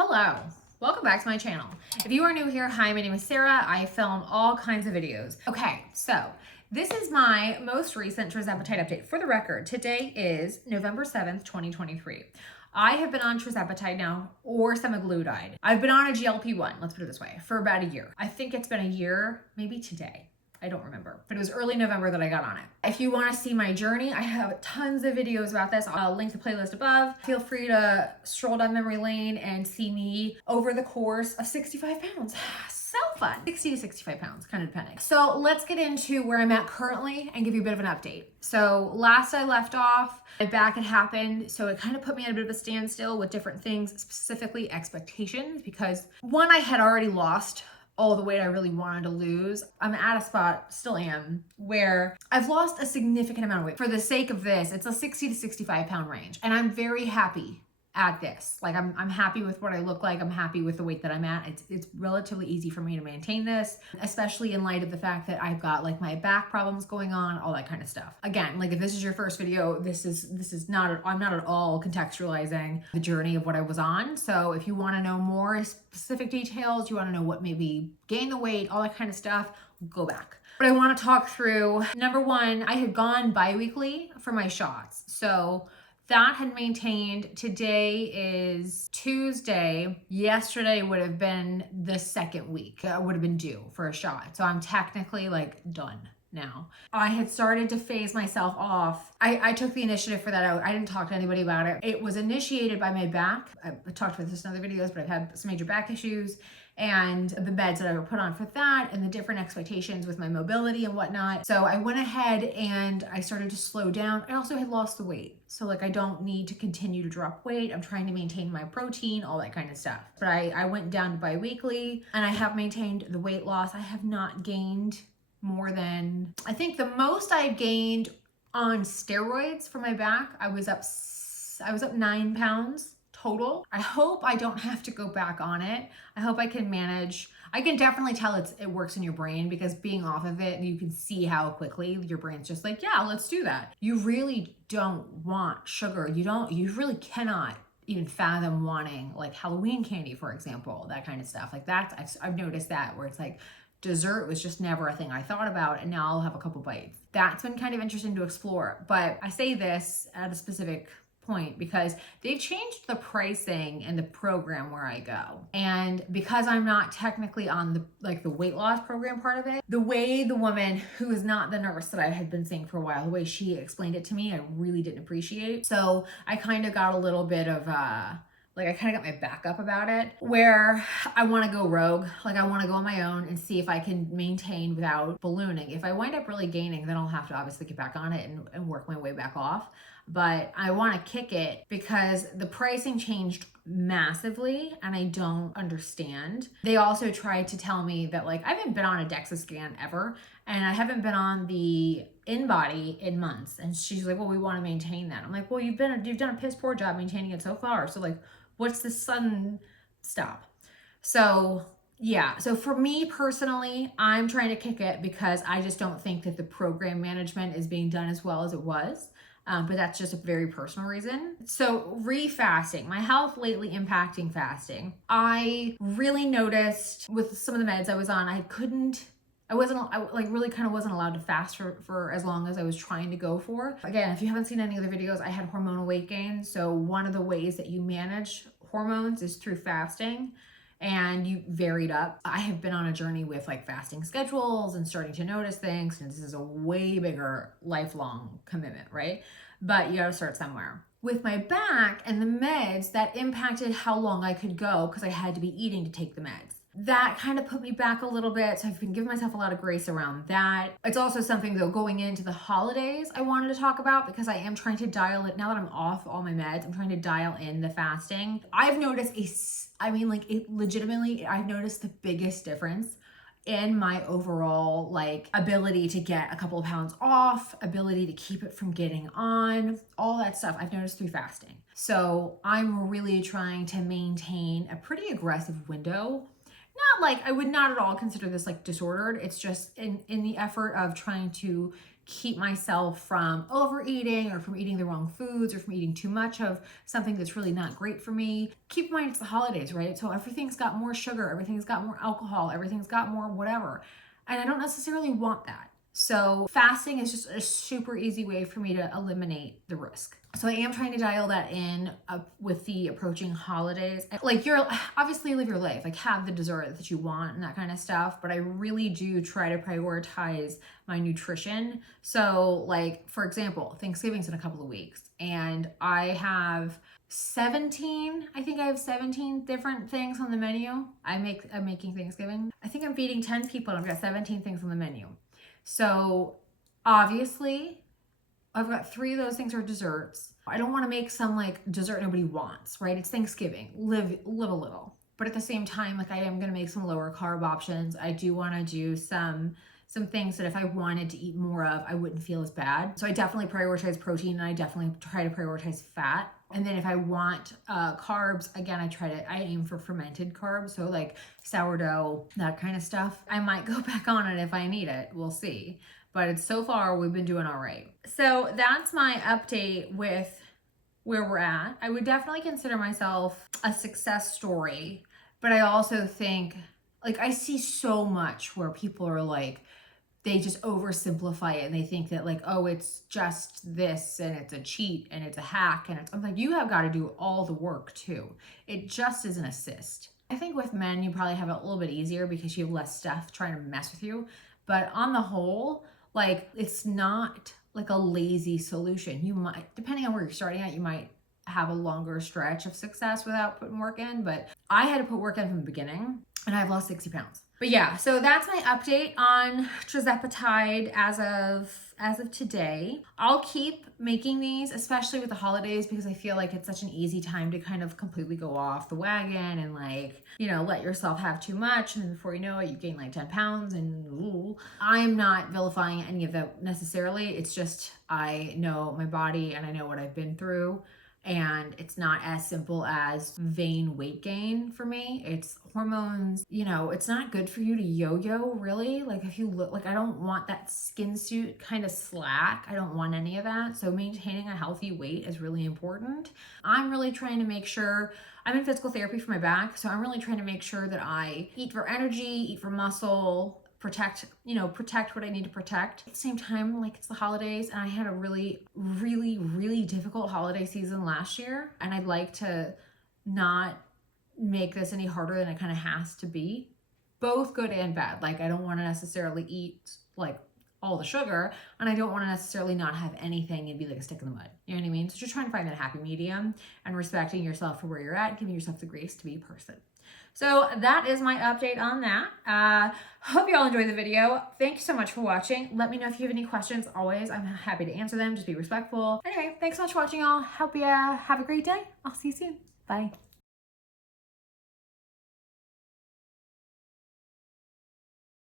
Hello, welcome back to my channel. If you are new here, hi, my name is Sarah. I film all kinds of videos. Okay, so this is my most recent tirzepatide update. For the record, today is November 7th, 2023. I have been on tirzepatide now, or semaglutide. I've been on a GLP-1, let's put it this way, for about a year. I think it's been a year, maybe today. I don't remember, but it was early November that I got on it. If you want to see my journey, I have tons of videos about this. I'll link the playlist above. Feel free to stroll down memory lane and see me over the course of 65 pounds. So fun. 60 to 65 pounds, kind of depending. So let's get into where I'm at currently and give you a bit of an update. So last I left off, my back had happened. So it kind of put me at a bit of a standstill with different things, specifically expectations, because one, I had already lost all the weight I really wanted to lose. I'm at a spot, still am, where I've lost a significant amount of weight. For the sake of this, it's a 60 to 65 pound range. And I'm very happy at this. Like I'm happy with what I look like. I'm happy with the weight that I'm at. It's relatively easy for me to maintain this, especially in light of the fact that I've got like my back problems going on, all that kind of stuff. Again, like if this is your first video, this is not, I'm not at all contextualizing the journey of what I was on. So if you want to know more specific details, you want to know what maybe gain the weight, all that kind of stuff, go back. But I want to talk through, number one, I had gone bi-weekly for my shots. So that had maintained. Today is Tuesday. Yesterday would have been the second week. I would have been due for a shot. So I'm technically like done now. I had started to phase myself off. I took the initiative for that. I didn't talk to anybody about it. It was initiated by my back. I talked about this in other videos, but I've had some major back issues and the meds that I were put on for that and the different expectations with my mobility and whatnot. So I went ahead and I started to slow down. I also had lost the weight. So like I don't need to continue to drop weight. I'm trying to maintain my protein, all that kind of stuff. But I went down to bi-weekly and I have maintained the weight loss. I have not gained more than, I think the most I gained on steroids for my back, I was up 9 pounds total. I hope I don't have to go back on it. I hope I can manage. I can definitely tell it works in your brain, because being off of it, you can see how quickly your brain's just like, yeah, let's do that. You really don't want sugar. You really cannot even fathom wanting like Halloween candy, for example, that kind of stuff. Like that's, I've noticed that, where it's like dessert was just never a thing I thought about, and now I'll have a couple bites. That's been kind of interesting to explore. But I say this at a specific point because they've changed the pricing and the program where I go. And because I'm not technically on the weight loss program part of it, the way the woman who is not the nurse that I had been seeing for a while, the way she explained it to me, I really didn't appreciate. So I kind of got a little bit of I kind of got my back up about it, where I want to go rogue. Like I want to go on my own and see if I can maintain without ballooning. If I wind up really gaining, then I'll have to obviously get back on it and work my way back off. But I want to kick it because the pricing changed massively and I don't understand. They also tried to tell me that like I haven't been on a DEXA scan ever, and I haven't been on the InBody in months. And she's like, well, we want to maintain that. I'm like, well, you've done a piss poor job maintaining it so far. So like, what's the sudden stop? So yeah, so for me personally, I'm trying to kick it because I just don't think that the program management is being done as well as it was. But that's just a very personal reason. So re-fasting, my health lately impacting fasting. I really noticed with some of the meds I was on, I really kind of wasn't allowed to fast for as long as I was trying to go for. Again, if you haven't seen any other videos, I had hormonal weight gain. So one of the ways that you manage hormones is through fasting, and you varied up. I have been on a journey with like fasting schedules and starting to notice things. And this is a way bigger lifelong commitment, right? But you gotta start somewhere. With my back and the meds, that impacted how long I could go because I had to be eating to take the meds. That kind of put me back a little bit. So I've been giving myself a lot of grace around that. It's also something though, going into the holidays, I wanted to talk about because I am trying to dial it. Now that I'm off all my meds, I'm trying to dial in the fasting. I've noticed legitimately, I've noticed the biggest difference in my overall like ability to get a couple of pounds off, ability to keep it from getting on, all that stuff I've noticed through fasting. So I'm really trying to maintain a pretty aggressive window. Not like, I would not at all consider this like disordered. It's just in the effort of trying to keep myself from overeating or from eating the wrong foods or from eating too much of something that's really not great for me. Keep in mind it's the holidays, right? So everything's got more sugar, everything's got more alcohol, everything's got more whatever. And I don't necessarily want that. So fasting is just a super easy way for me to eliminate the risk. So I am trying to dial that in with the approaching holidays. Like, you're obviously live your life, like have the dessert that you want and that kind of stuff. But I really do try to prioritize my nutrition. So like, for example, Thanksgiving's in a couple of weeks and I have 17, I think I have 17 different things on the menu. I'm making Thanksgiving. I think I'm feeding 10 people and I've got 17 things on the menu. So obviously I've got 3 of those things are desserts. I don't want to make some like dessert nobody wants, right? It's Thanksgiving, live a little. But at the same time, like I am going to make some lower carb options. I do want to do some things that if I wanted to eat more of, I wouldn't feel as bad. So I definitely prioritize protein and I definitely try to prioritize fat. And then if I want carbs, again, I aim for fermented carbs. So like sourdough, that kind of stuff. I might go back on it if I need it. We'll see. But so far we've been doing all right. So that's my update with where we're at. I would definitely consider myself a success story, but I also think, like, I see so much where people are like, they just oversimplify it and they think that like, oh, it's just this and it's a cheat and it's a hack and I'm like, you have got to do all the work too. It just is an assist. I think with men, you probably have it a little bit easier because you have less stuff trying to mess with you. But on the whole, like, it's not like a lazy solution. You might, depending on where you're starting at, you might have a longer stretch of success without putting work in, but I had to put work in from the beginning and I've lost 60 pounds. But yeah, so that's my update on tirzepatide as of today. I'll keep making these, especially with the holidays, because I feel like it's such an easy time to kind of completely go off the wagon and like, you know, let yourself have too much. And then before you know it, you gain like 10 pounds and ooh. I am not vilifying any of that necessarily. It's just, I know my body and I know what I've been through. And it's not as simple as vain weight gain for me. It's hormones, you know, it's not good for you to yo-yo really. Like if you look, like I don't want that skin suit kind of slack. I don't want any of that. So maintaining a healthy weight is really important. I'm really trying to make sure, I'm in physical therapy for my back. So I'm really trying to make sure that I eat for energy, eat for muscle, protect what I need to protect. At the same time, like it's the holidays and I had a really, really, really difficult holiday season last year. And I'd like to not make this any harder than it kind of has to be. Both good and bad. Like I don't want to necessarily eat like all the sugar and I don't want to necessarily not have anything and be like a stick in the mud. You know what I mean? So just trying to find that happy medium and respecting yourself for where you're at, giving yourself the grace to be a person. So that is my update on that. Hope you all enjoyed the video. Thank you so much for watching. Let me know if you have any questions. Always, I'm happy to answer them. Just be respectful. Anyway, thanks so much for watching, y'all. Hope you have a great day. I'll see you soon. Bye.